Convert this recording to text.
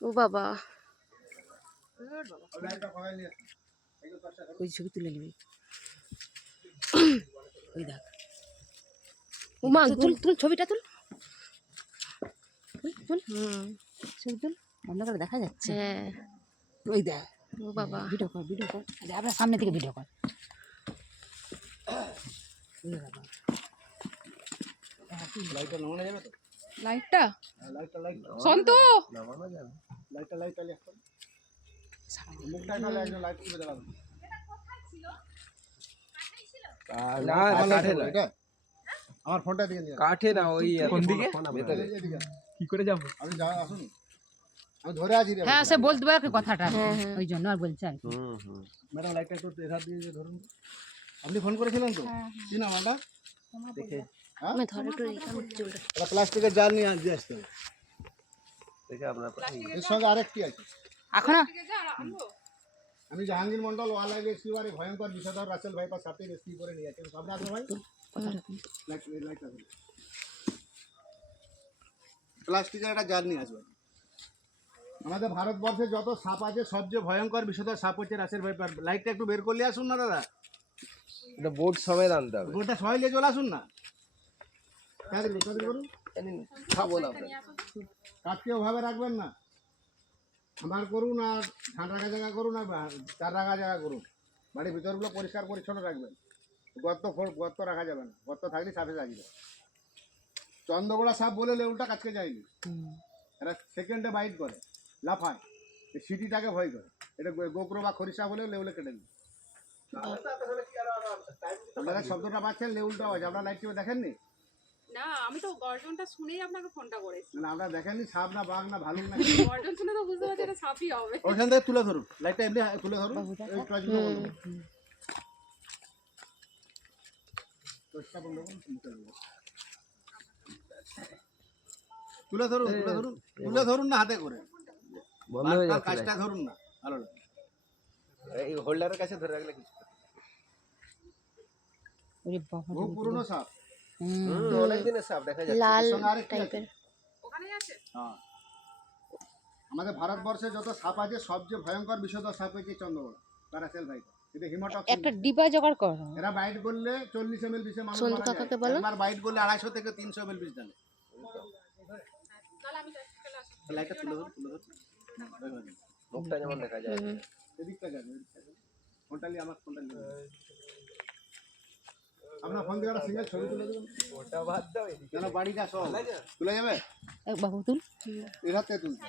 ও বাবা। ওই ছবি তুলে নিবি। ওই দেখ। উমা তুল, তুল ছবিটা তুল। তুল, হুম। ছবি তুল। বন্ধ করে দেখা যাচ্ছে। হ্যাঁ। ওই দেখ। ও বাবা। ভিডিও কর ভিডিও কর। আরে আবার সামনে থেকে ভিডিও কর। লাইটটা নামানো যাবে তো? লাইটটা হ্যাঁ, লাইটটা লাইট সন্ত লাইটটা লাইট তাহলে এখন মুখটা তাহলে একজন লাইট করে দেখাবে না কাঠে না এটা আমার ফোনটা দিয়ে নিয়ে কাঠে না ওই কোন দিকে? ভেতরে এদিকে কি করে যাব আপনি যা আসুন আমি ধরে আছি রে হ্যাঁ সে বলতে পারে কথাটা হ্যাঁ, হ্যাঁ। ওই জন্য আর বলছে আর কি। হুম হুম ম্যাডাম লাইটটা একটু এধার দিয়ে যে ধরুন আপনি ফোন করেছিলেন তো কি নাম ওটা দেখে আমি ধর একটু এই আমার চুলটা এটা প্লাস্টিকের জার নিয়ে দিয়ে আসতে হবে। এর সঙ্গে আরেকটি আছে। এখনও? আমি জাহাঙ্গীর মন্ডল ওয়ালাইভ এসপিবারে ভয়ঙ্কর বিষধর রাসেল ভাইপার সাথে রেস্কিউ করে নিয়ে আসেন সামনে আসবে ভাই? প্লাস্টিকের একটা জার নিয়ে আসবে। আমাদের ভারতবর্ষে যত সাপ আছে সবচেয়ে ভয়ঙ্কর বিষধর সাপ হচ্ছে রাসেল ভাইপার লাইটটা একটু বের করলে আসুন না দাদা। এটা বোর্ড সমেত আনতে হবে। গোটা সবাই নিয়ে চলে আসুন না তাড়াতাড়ি করুন, তাড়াতাড়ি করুন জানি না, খাব না। কাজকে ওভাবে রাখবেন না। আমার করুন আর ঠান্ডা রাখা জায়গা করুন আর চার রাখা জায়গা করুন। বাড়ির ভিতরগুলো পরিষ্কার পরিচ্ছন্ন রাখবেন। গর্ত গর্ত রাখা যাবে না। গর্ত থাকলে সাপে থাকবে চন্দ্রগোড়া সাপ বলে লেউলটা কাছকে যায়নি। এরা সেকেন্ডে বাইট করে লাফায়। এই সিটিটাকে ভয় করে। এটা গোপ্র বা খরিসা বলে লেউলে কেটে দিবে আপনারা শব্দটা পাচ্ছেন লেউলটা আওয়াজ আপনারা লাইট টিভি দেখেননি? না আমি তো গর্জনটা শুনেই আপনাকে ফোনটা করেছি। না আপনারা দেখেননি সাপ না বাঘ না ভালুক না গর্জন শুনে তো বুঝতে পারছি এটা সাপই হবে। ওইখান থেকে তুলে ধরুন লাইটটা এমনি তুলে ধরুন। তুলে ধরুন তুলে ধরুন তুলে ধরুন না হাতে করে। কাজটা ধরুন না ভালো লাগে। এই হোল্ডারের কাছে ধরে রাখলে কিছু ওরে বাবা। পুরনো সাপ। লাল। টাইপের হ্যাঁ। আমাদের ভারতবর্ষে যত সাপ আছে সবচেয়ে ভয়ঙ্কর বিষধর সাপ হচ্ছে চন্দ্রগড় প্যারাসেল ভাই। এটা একটা ডিবা জোগাড় কর। এরা বাইট করলে চল্লিশ এম এল বিষে মানুষ সন্তু মারা কাকাকে বলো। একবার বাইট করলে আড়াইশো থেকে তিনশো এম এল বিষ জানে লাইটটা তুলে তুলে মুখটা যেমন দেখা যায়। এদিকটা এদিকটা যাবে ফোনটা নিয়ে আমার ফোনটা নিয়ে আপনার ফোন দিয়ে একটা সিঙ্গেল ছবি তুলে দেবেন ওটা বাদ দাও যেন বাড়িটা সব? তুলে যাবে? বাবু তুল। এর হাতে তুলতে